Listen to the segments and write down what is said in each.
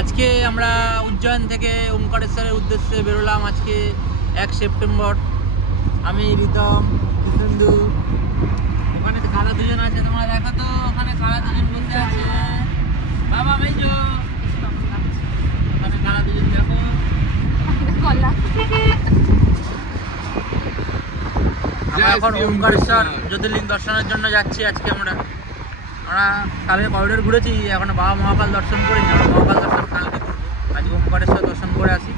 আজকে আমরা উজ্জয়ন থেকে ওমকারেশ্বরের উদ্দেশ্যে বেরোলাম। আজকে 1 সেপ্টেম্বর। আমি রিতম, কৃষ্ণেন্দু, ওখানে কারা দুজন আছে, তোমরা দেখো তো ওখানে কারা দুজন বসে আছে। বাবা মেজো, ওখানে কারা দুজন দেখো। আমরা এখন ওমকারেশ্বর জ্যোতির্লিঙ্গ দর্শনের জন্য যাচ্ছি। আজকে আমরা কালকে করিডোর ঘুরেছি, এখন বাবা মহাকাল দর্শন করিনি। আমরা মহাকাল দর্শন কালকে করবো, আজকে ওমকারেশ্বর দর্শন করে আসি।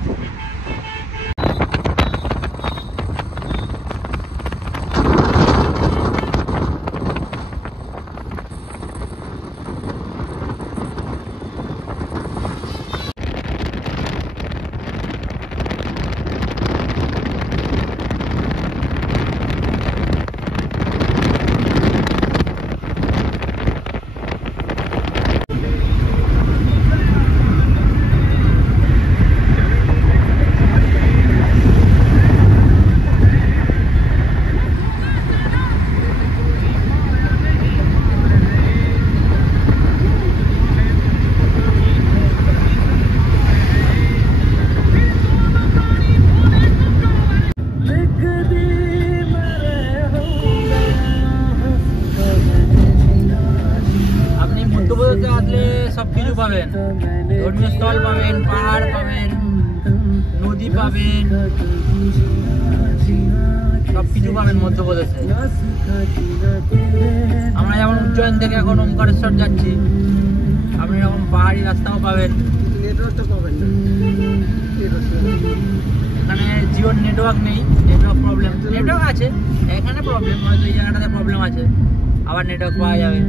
সব কিছু পাবেন, ধর্মীয় স্থল পাবেন, পাহাড় পাবেন, নদী পাবেন, সব কিছু পাবেন মধ্যপ্রদেশে। আমরা যেমন উজ্জয়ন থেকে এখন ওমকারেশ্বর যাচ্ছি, আপনি যেমন পাহাড়ি রাস্তাও পাবেন। এখানে জিওর নেটওয়ার্ক নেই, নেটওয়ার্ক প্রবলেম। নেটওয়ার্ক আছে, এখানে প্রবলেম হয়তো, এই জায়গাটাতে প্রবলেম আছে, আবার নেটওয়ার্ক পাওয়া যাবে।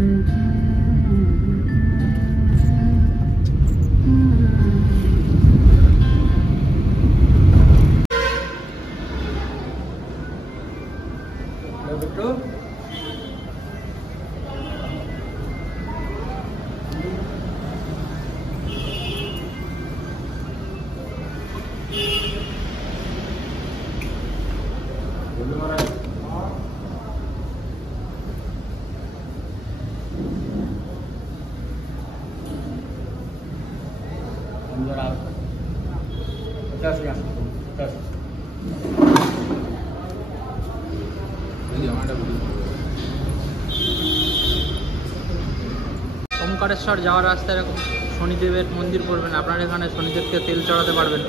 ওমকারেশ্বর যাওয়ার রাস্তায় এরকম শনিদেবের মন্দির পড়বেন। আপনারা এখানে শনিদেবকে তেল চড়াতে পারবেন।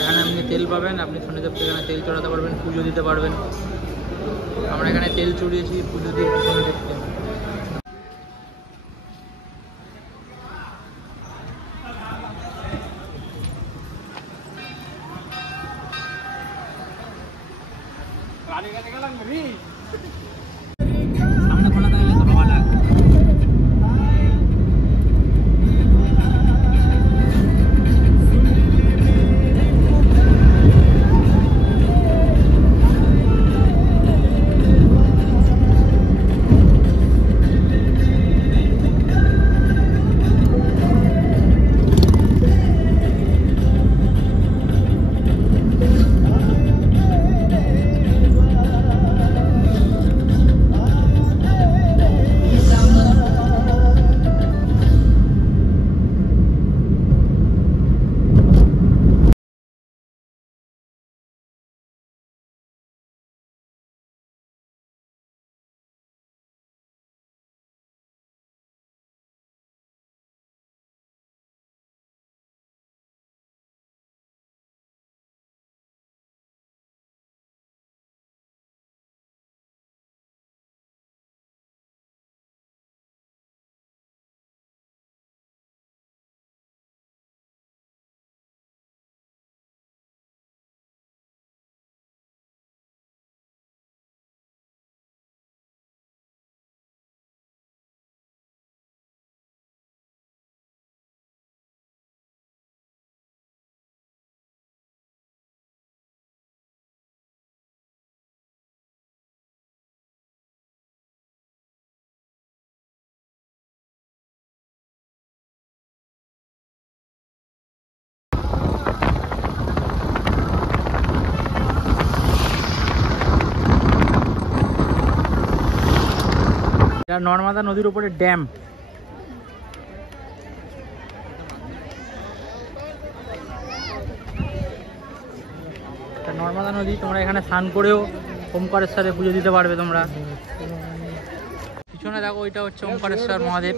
এখানে আপনি তেল পাবেন, আপনি শনিদেবকে এখানে তেল চড়াতে পারবেন, পুজো দিতে পারবেন। আমরা এখানে তেল চড়িয়েছি, পুজো দিয়েছি শনিদেবকে। সামনে খোলা থাকলে তো ভালো লাগে। এটা নর্মদা নদীর উপরে ড্যাম। নর্মদা নদী, তোমরা এখানে স্নান করেও ওমকারেশ্বরে পুজো দিতে পারবে তোমরা। পিছনে দেখো ওইটা হচ্ছে ওমকারেশ্বর মহাদেব,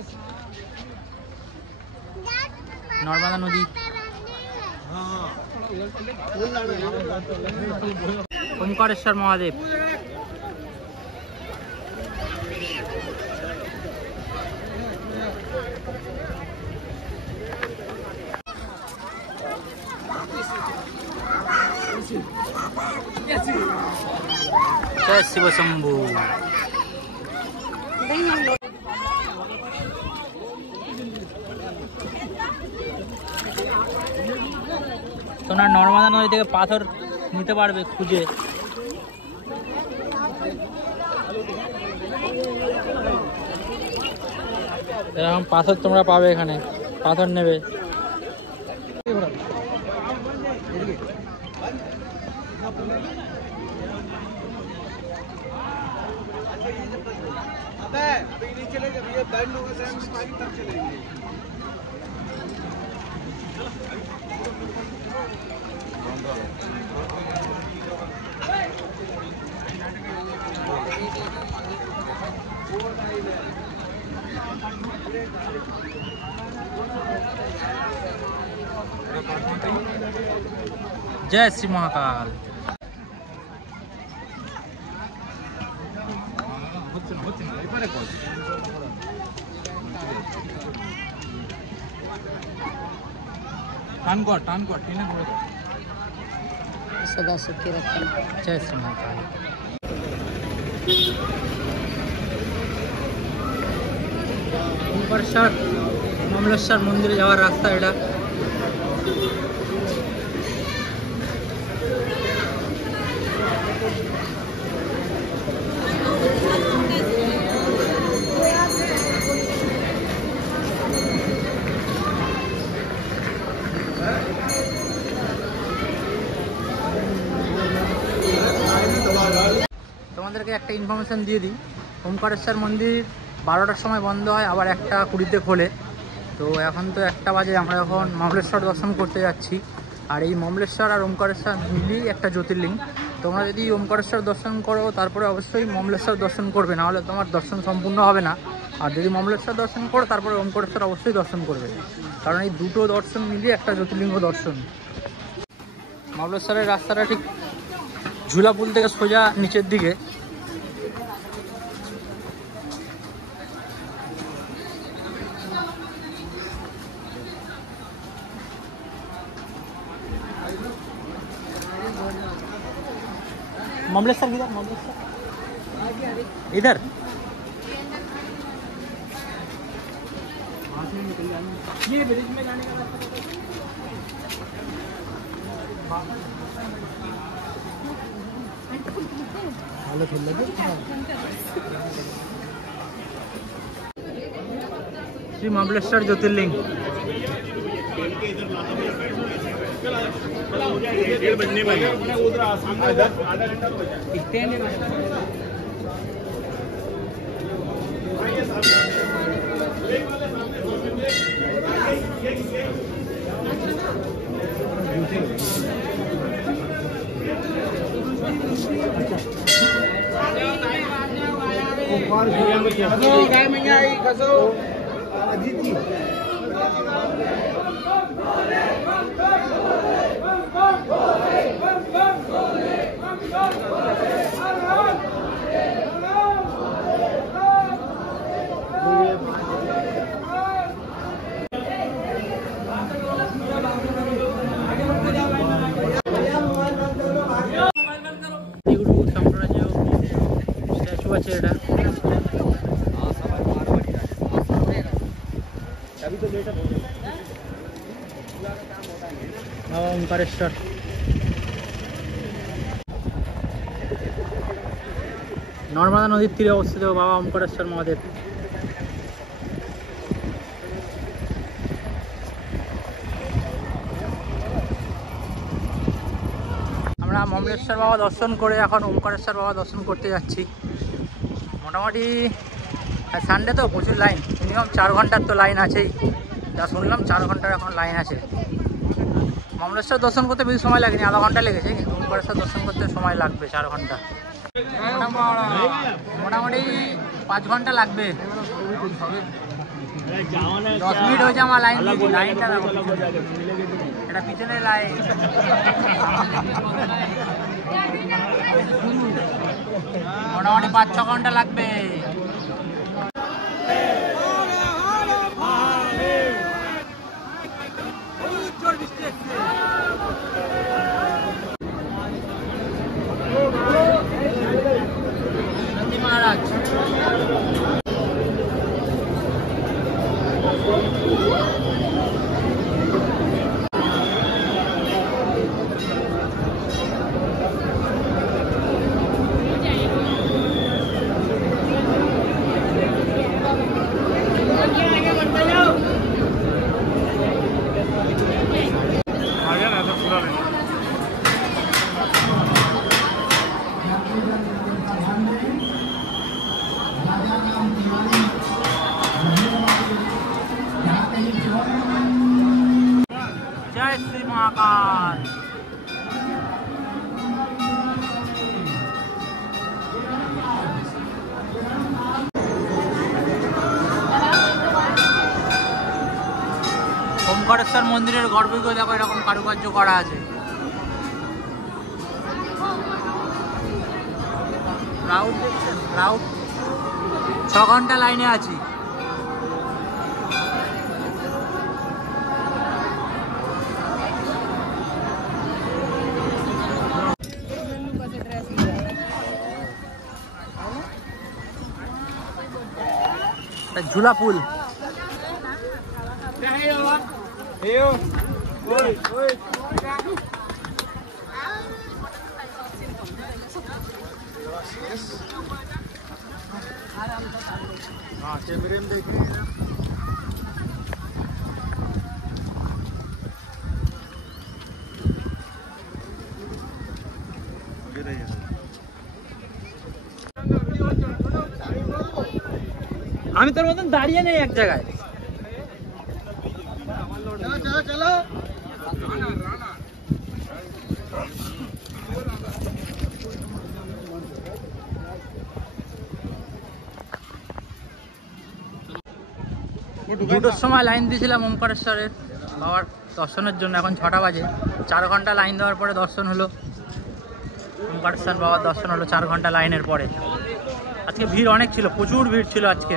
নর্মদা নদী। ওমকারেশ্বর মহাদেব। জয় শিব শম্ভু। তোমরা নর্মদা নদী থেকে পাথর নিতে পারবে খুঁজে। এরকম পাথর তোমরা পাবে এখানে, পাথর নেবে। जय श्री महाकाल। सदा सुखी रखना। जय श्री महाकाल। ओमकारेश्वर ममलेश्वर मंदिर जावार रास्ता एटा। তোমাদেরকে একটা ইনফরমেশন দিয়ে দিই, ওমকারেশ্বর মন্দির 12টার সময় বন্ধ হয়, আবার 1:20-তে খোলে। তো এখন তো 1টা বাজে, আমরা এখন মমলেশ্বর দর্শন করতে যাচ্ছি। আর এই মমলেশ্বর আর ওমকারেশ্বর মিলিয়ে একটা জ্যোতির্লিঙ্গ। তোমরা যদি ওমকারেশ্বর দর্শন করো তারপরে অবশ্যই মমলেশ্বর দর্শন করবে, নাহলে তোমার দর্শন সম্পূর্ণ হবে না। আর যদি মমলেশ্বর দর্শন করো তারপরে ওমকারেশ্বর অবশ্যই দর্শন করবে, কারণ এই দুটো দর্শন মিলিয়ে একটা জ্যোতির্লিঙ্গ দর্শন। মমলেশ্বরের রাস্তাটা ঠিক ঝুলাপুল থেকে সোজা নিচের দিকে। ममलेश्वर किधर? ममलेश्वर इधर। ये ब्रिज में जाने का रास्ता श्री ममलेश्वर ज्योतिर्लिंग। गाय मैया आई खसो अजीती साम्राज्य स्टैचू আছে এটা। बाबा ओमकारेश्वर। नर्मदा नदीर तीरे अवस्थित बाबा ओमकारेश्वर महादेव। আমরা মমলেশ্বর বাবা দর্শন করে এখন ওমকারেশ্বর বাবা দর্শন করতে যাচ্ছি। মোটামুটি সানডে তো প্রচুর লাইন, মিনিমাম 4 ঘন্টার তো লাইন আছেই। যা শুনলাম 4 ঘন্টার এখন লাইন আছে। মমলেশ্বর দর্শন করতে বেশি সময় লাগেনি, আধা ঘন্টা লেগেছে, কিন্তু ওমকারেশ্বর দর্শন করতে সময় লাগবে 4 ঘন্টা, মোটামুটি 5 ঘন্টা লাগবে। 10 মিনিট হয়েছে আমার লাইন দিয়েছি, লাইনটা দেখো, এটা পিছনে লাইন, মোটামুটি 5-6 ঘন্টা লাগবে। মহারাজ जय श्री महाकाल। ওমকারেশ্বর মন্দিরের গর্ভগৃহ দেখো এরকম কারুকার্য করা আছে। রাউট দেখছেন, রাউট 6 ঘন্টা লাইনে আছি। झूला पुल আমি তোর মতন দাঁড়িয়ে নেই এক জায়গায়। দুটোর সময় লাইন দিয়েছিলাম ওমকারেশ্বরের বাবার দর্শনের জন্য, এখন 6টা বাজে। 4 ঘন্টা লাইন দেওয়ার পরে দর্শন হলো, ওমকারেশ্বর বাবার দর্শন হলো 4 ঘন্টা লাইনের পরে। আজকে ভিড় অনেক ছিল, প্রচুর ভিড় ছিল আজকে।